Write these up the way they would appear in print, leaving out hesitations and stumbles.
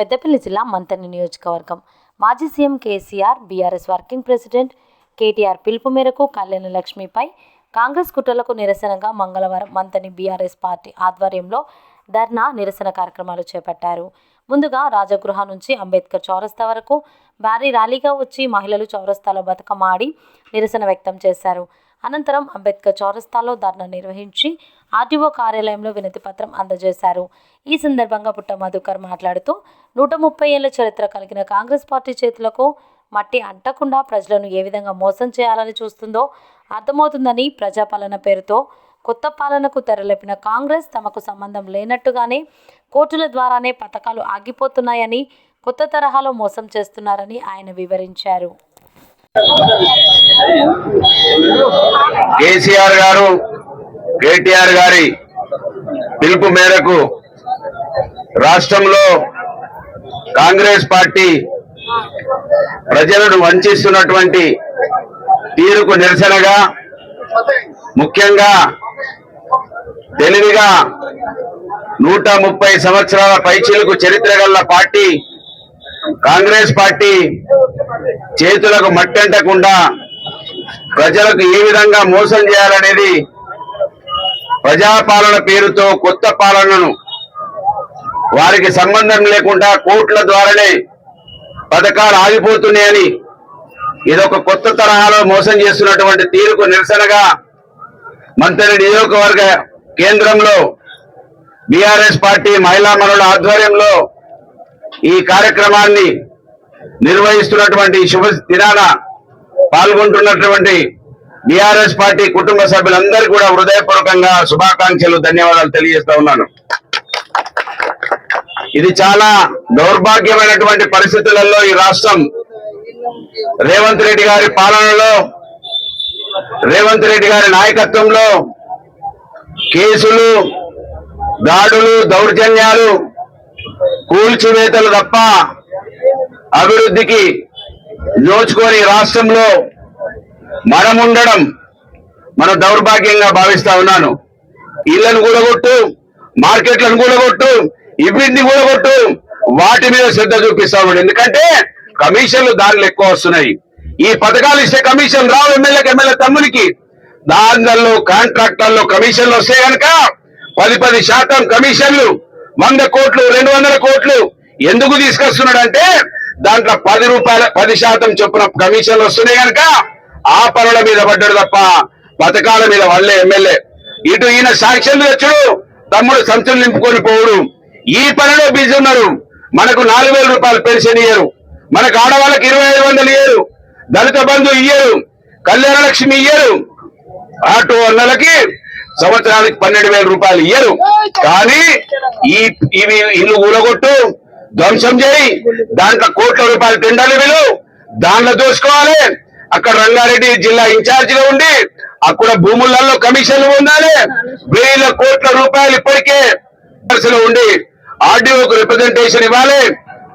పెద్దపల్లి జిల్లా మంథని నియోజకవర్గం మాజీ CM KCR BRS working president KTR పిలుపు మేరకు కళ్యాణ లక్ష్మిపై కాంగ్రెస్ కుట్రలకు నిరసనగా మంగళవారం మంథని బీఆర్ఎస్ పార్టీ ఆధ్వర్యంలో ధర్నా నిరసన కార్యక్రమాలు చేపట్టారు. ముందుగా రాజగృహ నుంచి అంబేద్కర్ చౌరస్తా వరకు భారీ ర్యాలీగా వచ్చి మహిళలు చౌరస్తాలో బతుకమ్మ ఆడి నిరసన వ్యక్తం చేశారు. అనంతరం అంబేద్కర్ చౌరస్తాలో ధర్నా నిర్వహించి ఆర్టీఓ కార్యాలయంలో వినతి పత్రం అందజేశారు. ఈ సందర్భంగా పుట్ట మధుకర్ మాట్లాడుతూ 130 ఏళ్ల చరిత్ర కలిగిన కాంగ్రెస్ పార్టీ చేతులకు మట్టి అంటకుండా ప్రజలను ఏ విధంగా మోసం చేయాలని చూస్తుందో అర్థమవుతుందని, ప్రజాపాలన పేరుతో కొత్త పాలనకు తెరలేపిన కాంగ్రెస్ తమకు సంబంధం లేనట్టుగానే కోర్టుల ద్వారానే పథకాలు ఆగిపోతున్నాయని, కొత్త తరహాలో మోసం చేస్తున్నారని ఆయన వివరించారు. కేసీఆర్ గారు కేటీఆర్ గారి పిలుపు మేరకు రాష్ట్రంలో కాంగ్రెస్ పార్టీ ప్రజలను వంచిస్తున్నటువంటి తీరుకు నిరసనగా, ముఖ్యంగా తెలివిగా 130 సంవత్సరాల పైచిలకు చరిత్ర గల పార్టీ కాంగ్రెస్ పార్టీ చేతులకు మట్టంటకుండా ప్రజలకు ఏ విధంగా మోసం చేయాలనేది, ప్రజాపాలన పేరుతో కొత్త పాలనను వారికి సంబంధం లేకుండా కోర్టుల ద్వారానే పథకాలు ఆగిపోతున్నాయని, ఇదొక కొత్త తరహాలో మోసం చేస్తున్నటువంటి తీరుకు నిరసనగా మంథని నియోజకవర్గ కేంద్రంలో బీఆర్ఎస్ పార్టీ మహిళా మనుల ఆధ్వర్యంలో ఈ కార్యక్రమాన్ని నిర్వహిస్తున్నటువంటి శుభ దినాన పాల్గొంటున్నటువంటి బీఆర్ఎస్ పార్టీ కుటుంబ సభ్యులందరికీ కూడా హృదయపూర్వకంగా శుభాకాంక్షలు, ధన్యవాదాలు తెలియజేస్తా ఉన్నాను. ఇది చాలా దౌర్భాగ్యమైనటువంటి పరిస్థితులలో ఈ రాష్ట్రం రేవంత్ రెడ్డి గారి పాలనలో, రేవంత్ రెడ్డి గారి నాయకత్వంలో కేసులు, దాడులు, దౌర్జన్యాలు, కూల్చివేతలు తప్ప అభివృద్ధికి నోచుకొని రాష్ట్రంలో మనముండడం మన దౌర్భాగ్యంగా భావిస్తా ఉన్నాను. ఇళ్లను కూడగొట్టు, మార్కెట్లను కూడగొట్టు, ఇవిడిని కూడగొట్టు, వాటి మీద శ్రద్ధ చూపిస్తా ఉన్నాడు. ఎందుకంటే కమిషన్లు దానిలో ఎక్కువ వస్తున్నాయి. ఈ పథకాలు ఇస్తే కమిషన్ రావు ఎమ్మెల్యే తమ్మునికి. దానిలో కాంట్రాక్టర్లో కమిషన్లు వస్తే కనుక 10% కమిషన్లు, 100 కోట్లు 200 కోట్లు ఎందుకు తీసుకొస్తున్నాడంటే దాంట్లో 10% చొప్పున కమిషన్లు వస్తున్నాయి కనుక ఆ పనుల మీద పడ్డాడు తప్ప పథకాల మీద వాళ్ళే ఎమ్మెల్యే. ఇటు ఈయన సాంక్షన్లు తెచ్చుడు, తమ్ముడు సంచులు నింపుకొని పోవుడు, ఈ పనిలో బిజీ ఉన్నారు. మనకు 4,000 రూపాయలు పెన్షన్ ఇయ్యరు, మనకు ఆడవాళ్ళకి 2,500 ఇయ్యరు, దళిత బంధు ఇయ్యరు, కళ్యాణ లక్ష్మి ఇయ్యరు, ఆటో అన్నలకి సంవత్సరానికి 12,000 రూపాయలు ఇయ్యరు. కానీ ఇవి ఇల్లు కూలగొట్టు, ధ్వంసం చేయి, దాంట్లో కోట్ల రూపాయలు టెండర్లు విలు, దాంట్లో దోసుకోవాలి. అక్కడ రంగారెడ్డి జిల్లా ఇన్ఛార్జిగా ఉండి అక్కడ భూములలో కమిషన్లు పొందాలి. 1,000 కోట్ల రూపాయలు ఇప్పటికే ఉండి ఆర్డీఓకు రిప్రజెంటేషన్ ఇవ్వాలి.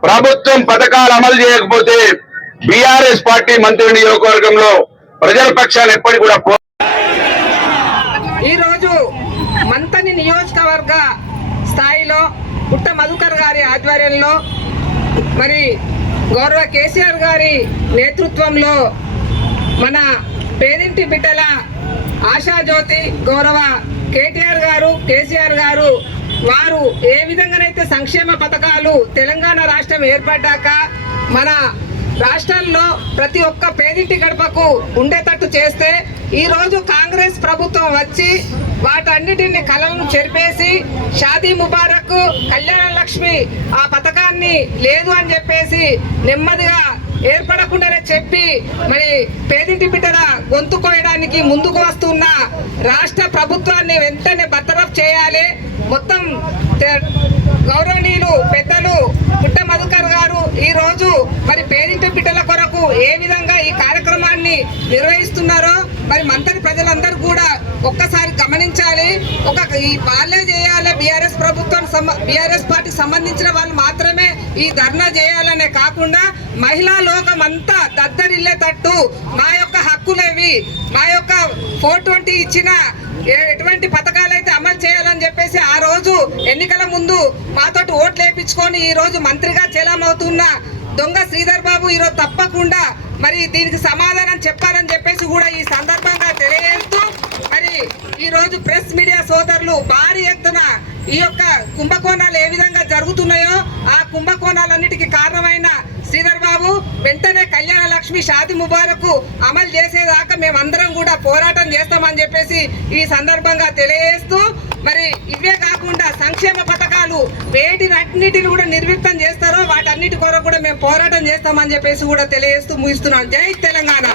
ప్రభుత్వం పథకాలు అమలు చేయకపోతే బీఆర్ఎస్ పార్టీ మంత్రి నియోజకవర్గంలో ప్రజల పక్షాన్ని ఎప్పటికీ కూడా ఈ రోజు మంథని నియోజకవర్గ స్థాయిలో పుట్ట మధుకర్ గారి ఆధ్వర్యంలో, మరి గౌరవ కేసీఆర్ గారి నేతృత్వంలో మన పేదింటి బిడ్డల ఆశాజ్యోతి గౌరవ కేటీఆర్ గారు, కేసీఆర్ గారు వారు ఏ విధంగానైతే సంక్షేమ పథకాలు తెలంగాణ రాష్ట్రం ఏర్పడ్డాక మన రాష్ట్రాల్లో ప్రతి ఒక్క పేదింటి గడపకు ఉండేటట్టు చేస్తే, ఈరోజు కాంగ్రెస్ ప్రభుత్వం వచ్చి వాటన్నిటిని కళలను చెరిపేసి షాదీ ముబారక్, కళ్యాణ లక్ష్మి ఆ పథకాన్ని లేదు అని చెప్పేసి నెమ్మదిగా ఏర్పడకుండానే చెప్పి మరి పేదింటి బిడ్డల గొంతు కోయడానికి ముందుకు వస్తున్న రాష్ట్ర ప్రభుత్వాన్ని వెంటనే బర్తరఫ్ చేయాలి. మొత్తం గౌరవనీయులు పెద్దలు పుట్ట మధుకర్ గారు ఈ రోజు మరి పేదింటి బిడ్డల కొరకు ఏ విధంగా ఈ కార్యక్రమాన్ని నిర్వహిస్తున్నారో మరి మంథని ప్రజలందరూ కూడా ఒక్కసారి గమనించాలి. ఈ వాళ్ళే చేయాలి, బీఆర్ఎస్ బీఆర్ఎస్ పార్టీకి సంబంధించిన వాళ్ళు మాత్రమే ఈ ధర్నా చేయాలనే కాకుండా మహిళా లోకం అంతా దద్దరిల్లేటట్టు మా యొక్క హక్కులేవి, మా యొక్క 420 ఇచ్చిన ఎటువంటి పథకాలైతే అమలు చేయాలని చెప్పేసి ఆ రోజు ఎన్నికల ముందు మాతోటి ఓట్లు వేయించుకొని ఈ రోజు మంత్రిగా చెలామవుతున్న దొంగ శ్రీధర్ బాబు ఈరోజు తప్పకుండా మరి దీనికి సమాధానం చెప్పాలని చెప్పేసి కూడా ఈ సందర్భంగా తెలియజేస్తూ మరి ఈ రోజు ప్రెస్ మీడియా సోదరులు భారీ ఎత్తున ఈ యొక్క కుంభకోణాలు ఏ విధంగా జరుగుతున్నాయో ఆ కుంభకోణాలన్నిటికీ కారణమైన శ్రీధర్ బాబు వెంటనే కళ్యాణ లక్ష్మి షాది ముబారక్ అమలు చేసేదాకా మేమందరం కూడా పోరాటం చేస్తామని చెప్పేసి ఈ సందర్భంగా తెలియజేస్తూ మరి ఇవే కాకుండా సంక్షేమ పథకాలు వేటినన్నిటిని కూడా నిర్వీర్యం చేస్తారో వాటన్నిటి కొరకు కూడా మేము పోరాటం చేస్తామని చెప్పేసి కూడా తెలియజేస్తూ ముగిస్తున్నాం. జై తెలంగాణ.